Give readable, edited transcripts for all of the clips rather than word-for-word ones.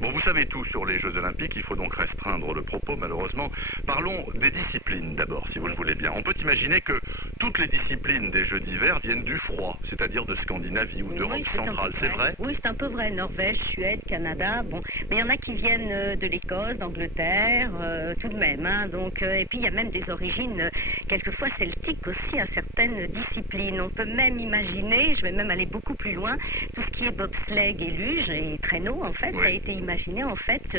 Bon, vous savez tout sur les Jeux Olympiques, il faut donc restreindre le propos malheureusement. Parlons des disciplines d'abord, si vous le voulez bien. On peut imaginer que toutes les disciplines des Jeux d'hiver viennent du froid, c'est-à-dire de Scandinavie ou d'Europe centrale, c'est vrai? Oui, c'est un peu vrai. Norvège, Suède, Canada, bon. Mais il y en a qui viennent de l'Écosse, d'Angleterre, tout de même. Hein. Donc, et puis il y a même des origines, quelquefois celtiques aussi, à certaines disciplines. On peut même imaginer, je vais même aller beaucoup plus loin, tout ce qui est bobsleigh et luge et traîneau, en fait, Oui. ça a été imaginé en fait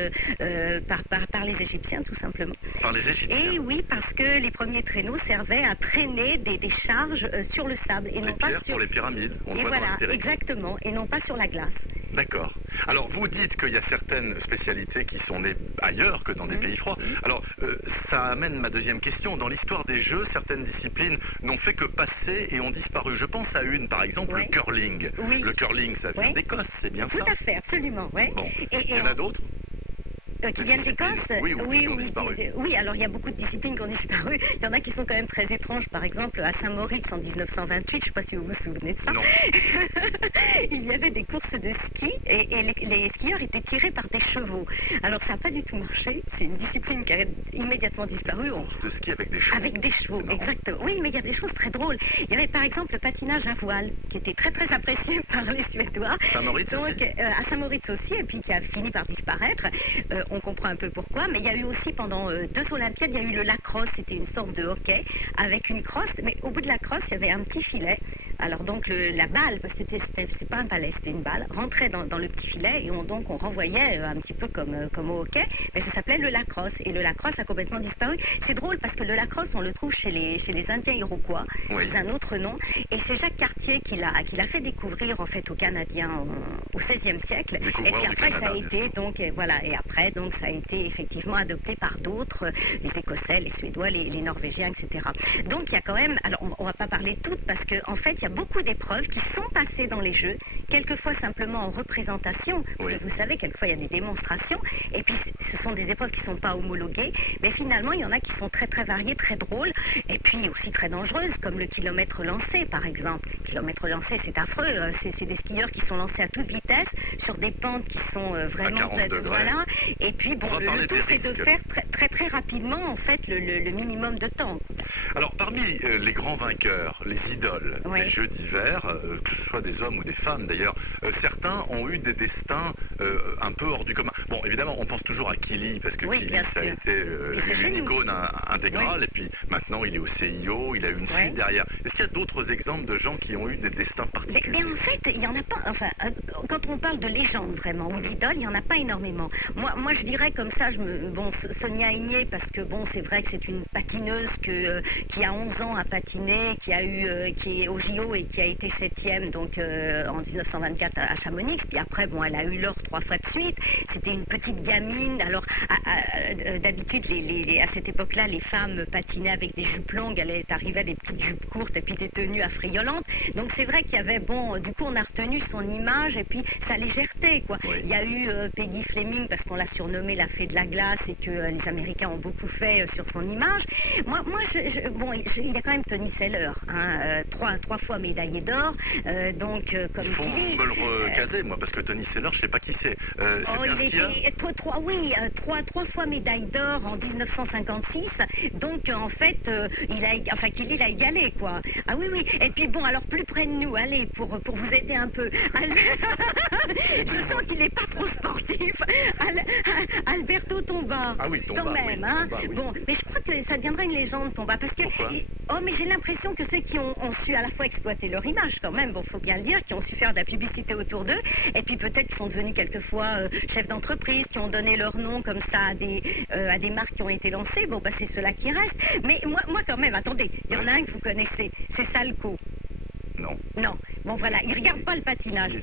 par les Égyptiens, tout simplement. Par les Égyptiens? Et oui, parce que les premiers traîneaux servaient à traîner des charges sur le sable et Les non pas pierres sur... pour les pyramides, on le Et voit dans voilà, l'Astérix. exactement, et non pas sur la glace. D'accord. Alors, vous dites qu'il y a certaines spécialités qui sont nées ailleurs que dans des pays froids. Alors, ça amène ma deuxième question. Dans l'histoire des Jeux, certaines disciplines n'ont fait que passer et ont disparu. Je pense à une, par exemple, Oui. le curling. Oui. Le curling, ça vient Oui. d'Écosse, c'est bien Tout ça? à fait, absolument, ouais. Bon. Et Il y en a d'autres? qui viennent d'Écosse? Oui, ou qui ont disparu. Oui, alors il y a beaucoup de disciplines qui ont disparu. Il y en a qui sont quand même très étranges. Par exemple, à Saint-Moritz en 1928, je ne sais pas si vous vous souvenez de ça. Non. Il y avait des courses de ski et les skieurs étaient tirés par des chevaux. Alors ça n'a pas du tout marché. C'est une discipline qui a immédiatement disparu. De ski avec des chevaux. Avec des chevaux, exactement. Oui, mais il y a des choses très drôles. Il y avait par exemple le patinage à voile, qui était très très apprécié par les Suédois. Saint-Moritz aussi? À Saint-Moritz aussi, et puis qui a fini par disparaître. On comprend un peu pourquoi, mais il y a eu aussi pendant 2 Olympiades, il y a eu le lacrosse, c'était une sorte de hockey avec une crosse, mais au bout de la crosse, il y avait un petit filet. Alors donc la balle, c'était pas un palais, c'était une balle, rentrait dans le petit filet et donc on renvoyait un petit peu comme au hockey, mais ça s'appelait le lacrosse et le lacrosse a complètement disparu. C'est drôle parce que le lacrosse on le trouve chez les Indiens Iroquois, oui. sous un autre nom, et c'est Jacques Cartier qui l'a fait découvrir en fait aux Canadiens au XVIe siècle. Et puis après ça a été donc voilà, et après donc ça a été effectivement adopté par d'autres, les Écossais, les Suédois, les Norvégiens, etc. Donc il y a quand même, alors on va pas parler de toutes parce que en fait il y a beaucoup d'épreuves qui sont passées dans les Jeux, quelquefois simplement en représentation, parce oui. que vous savez, quelquefois il y a des démonstrations, et puis ce sont des épreuves qui ne sont pas homologuées, mais finalement il y en a qui sont très très variées, très drôles, et puis aussi très dangereuses, comme le kilomètre lancé par exemple. Le kilomètre lancé c'est affreux, c'est des skieurs qui sont lancés à toute vitesse, sur des pentes qui sont vraiment... Voilà, et puis bon, le tout c'est de faire très très rapidement en fait le minimum de temps. Alors parmi les grands vainqueurs, les idoles des Jeux d'hiver, que ce soit des hommes ou des femmes d'ailleurs, certains ont eu des destins un peu hors du commun. Bon, évidemment, on pense toujours à Kili, parce que Kili, ça a été une icône intégrale, et puis maintenant il est au CIO, il a eu une suite derrière. Est-ce qu'il y a d'autres exemples de gens qui ont eu des destins particuliers? Mais en fait, il n'y en a pas, enfin, quand on parle de légende vraiment, ou d'idole, il n'y en a pas énormément. Moi je dirais comme ça, bon, Sonia Aigné, parce que bon, c'est vrai que c'est une patineuse qui a 11 ans à patiner, qui est au JO et qui a été 7e donc en 1924 à Chamonix. Puis après, bon, elle a eu l'or 3 fois de suite. C'était une petite gamine. Alors, d'habitude, à cette époque-là, les femmes patinaient avec des jupes longues. Elle arrivait à des petites jupes courtes et puis des tenues affriolantes. Donc, c'est vrai qu'il y avait, bon, du coup, on a retenu son image et puis sa légèreté, quoi. Oui. Il y a eu Peggy Fleming, parce qu'on l'a surnommée la fée de la glace et que les Américains ont beaucoup fait sur son image. Moi bon, il y a quand même Tony Seller, hein, 3 fois médaillé d'or, donc comme il faut Kili, me le recaser, moi, parce que Tony Seller, je ne sais pas qui c'est. Trois fois médaille d'or en 1956, donc en fait, Kili l'a égalé, quoi. Ah oui, oui, et puis bon, alors plus près de nous, allez, pour vous aider un peu. Je sens qu'il n'est pas trop sportif. Alberto Tomba. Ah oui, Tomba, quand même, oui, hein. Tomba, oui. Bon, mais je crois que ça deviendra une légende, Tomba, parce que... mais j'ai l'impression que ceux qui ont su à la fois exploiter leur image, quand même, bon, faut bien le dire, qui ont su faire de la publicité autour d'eux, et puis peut-être qu'ils sont devenus quelquefois chefs d'entreprise, qui ont donné leur nom comme ça à des marques qui ont été lancées, bon, bah c'est ceux-là qui restent. Mais moi quand même, attendez, il y en a un que vous connaissez, c'est Salco. Non. Non. Bon voilà, il ne regarde pas le patinage.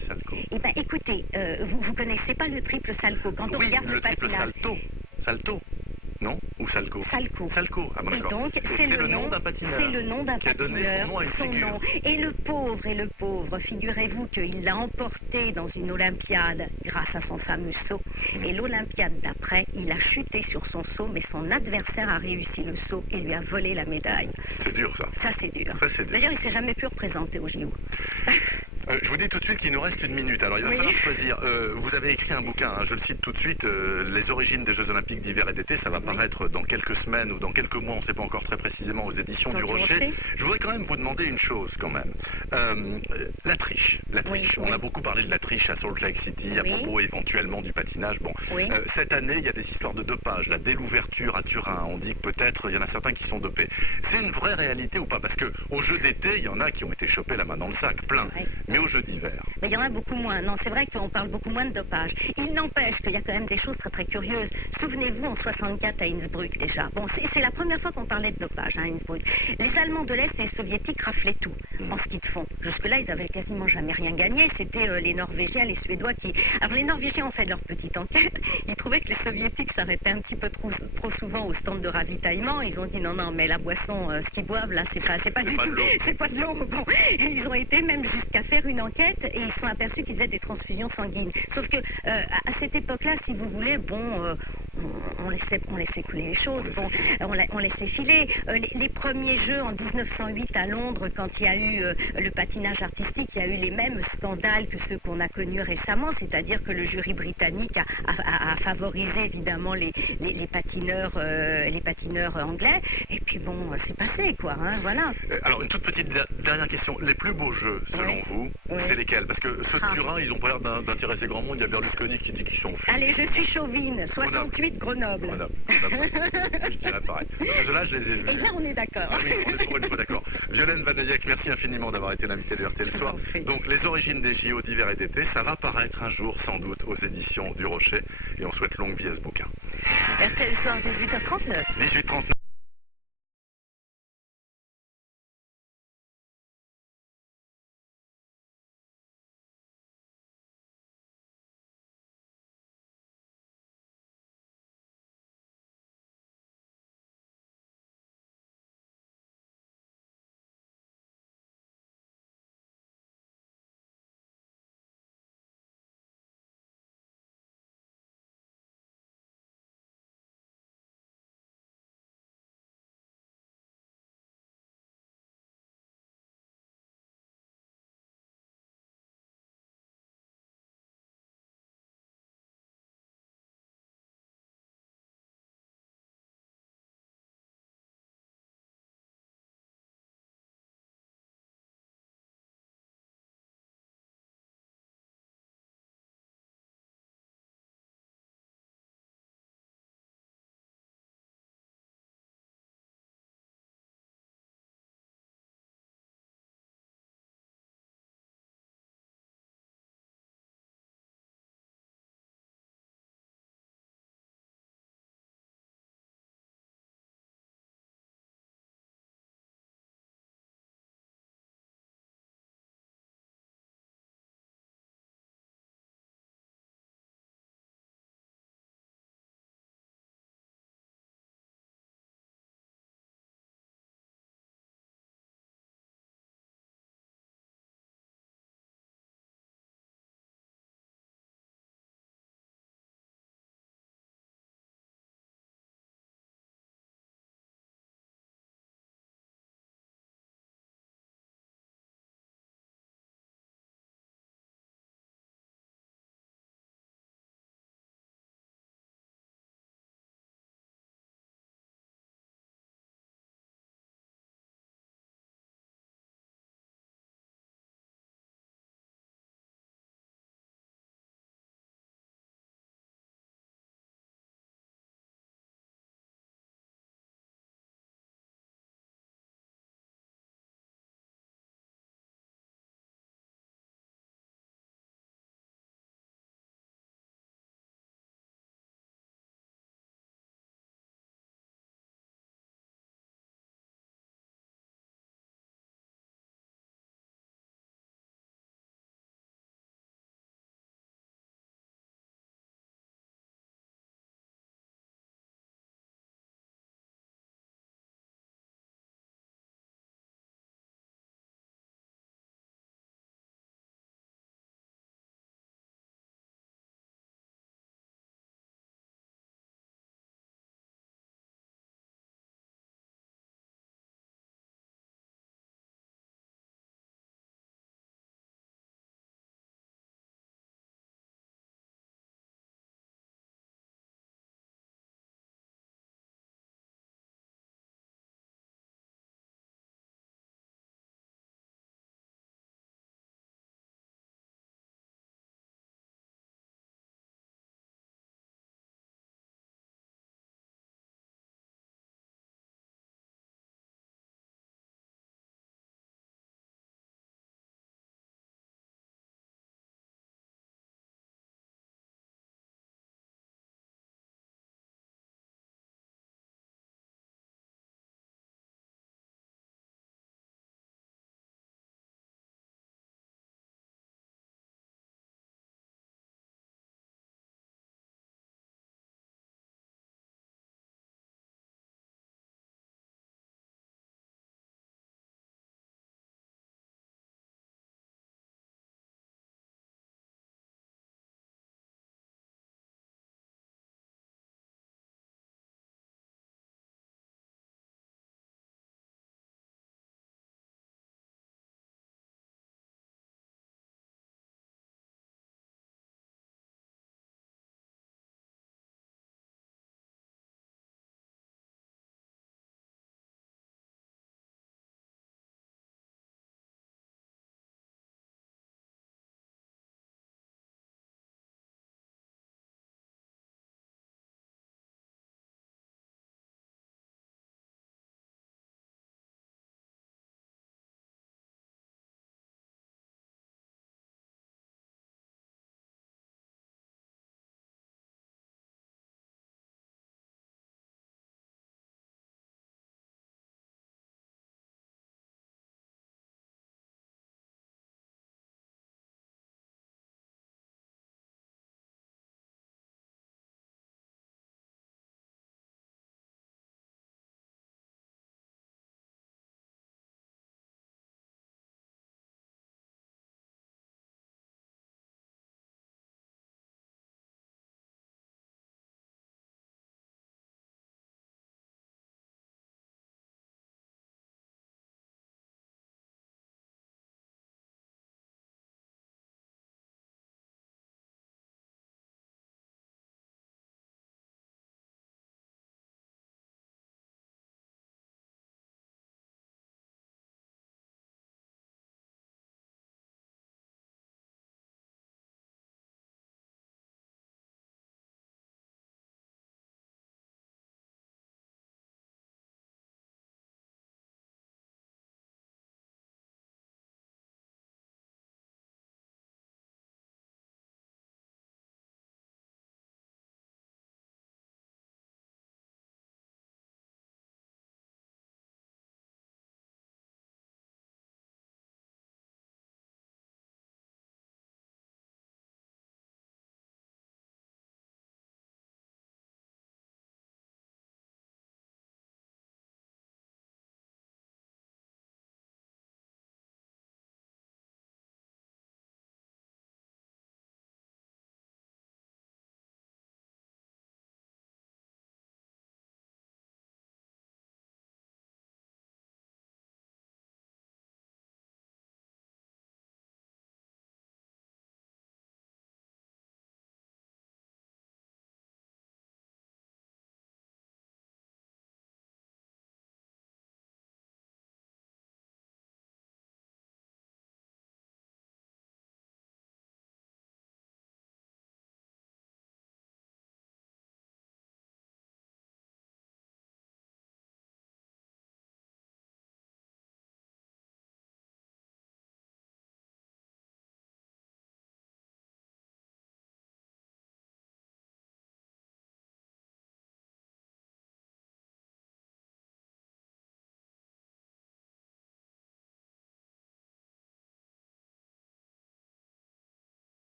Eh ben écoutez, vous connaissez pas le triple salto quand on regarde le patinage. Salto. Non? Ou Salco? Salco. Salco, ah bon, et donc, c'est le nom d'un patineur. C'est le nom d'un patineur, son nom. Et le pauvre, figurez-vous qu'il l'a emporté dans une Olympiade grâce à son fameux saut. Et l'Olympiade d'après, il a chuté sur son saut, mais son adversaire a réussi le saut et lui a volé la médaille. C'est dur, ça. Ça, c'est dur. Ça, c'est dur. D'ailleurs, il ne s'est jamais pu représenter au JO. Je vous dis tout de suite qu'il nous reste 1 minute. Alors il va falloir choisir. Vous avez écrit un bouquin, hein, je le cite tout de suite, Les origines des Jeux Olympiques d'hiver et d'été. Ça va paraître dans quelques semaines ou dans quelques mois, on ne sait pas encore très précisément, aux éditions du Rocher. Je voudrais quand même vous demander une chose quand même. La triche. On a beaucoup parlé de la triche à Salt Lake City, à propos éventuellement du patinage. Bon, cette année, il y a des histoires de dopage. Là, dès l'ouverture à Turin, on dit que peut-être il y en a certains qui sont dopés. C'est une vraie réalité ou pas? Parce qu'aux Jeux d'été, il y en a qui ont été chopés la main dans le sac, plein. Mais aux Jeux d'hiver... Mais il y en a beaucoup moins. Non, c'est vrai qu'on parle beaucoup moins de dopage. Il n'empêche qu'il y a quand même des choses très très curieuses. Souvenez-vous, en 64 à Innsbruck déjà. Bon, c'est la première fois qu'on parlait de dopage à Innsbruck. Les Allemands de l'Est et les Soviétiques raflaient tout en ski de fond. Jusque-là, ils n'avaient quasiment jamais rien gagné. C'était les Norvégiens, les Suédois qui... Alors les Norvégiens ont fait leur petite enquête. Ils trouvaient que les Soviétiques s'arrêtaient un petit peu trop souvent au stand de ravitaillement. Ils ont dit non, mais la boisson, ce qu'ils boivent là, c'est pas du tout. C'est pas de l'eau. Bon, ils ont été même jusqu'à faire une enquête et ils se sont aperçus qu'ils faisaient des transfusions sanguines. Sauf que à cette époque-là, si vous voulez, bon, on laissait couler les choses, bon, on laissait filer. Les premiers jeux en 1908 à Londres, quand il y a eu le patinage artistique, il y a eu les mêmes scandales que ceux qu'on a connus récemment, c'est-à-dire que le jury britannique a favorisé évidemment les patineurs anglais. Et puis bon, c'est passé quoi, hein, voilà. Alors une toute petite dernière question. Les plus beaux jeux, selon vous, c'est lesquels? Parce que ceux de Turin, ils ont pas l'air d'intéresser grand monde. Il y a Berlusconi qui dit qu'ils sont faits. Allez, je suis chauvine. 68 Grenoble. Je dirais pareil. Parce que là, je les ai vus. Et là, on est d'accord. Ah oui, on est pour une fois d'accord. Violaine Vanayek, merci infiniment d'avoir été l'invité de RTL Soir. Donc, les origines des JO d'hiver et d'été, ça va paraître un jour, sans doute, aux éditions du Rocher. Et on souhaite longue vie à ce bouquin. RTL Soir, 18h39. 18h39.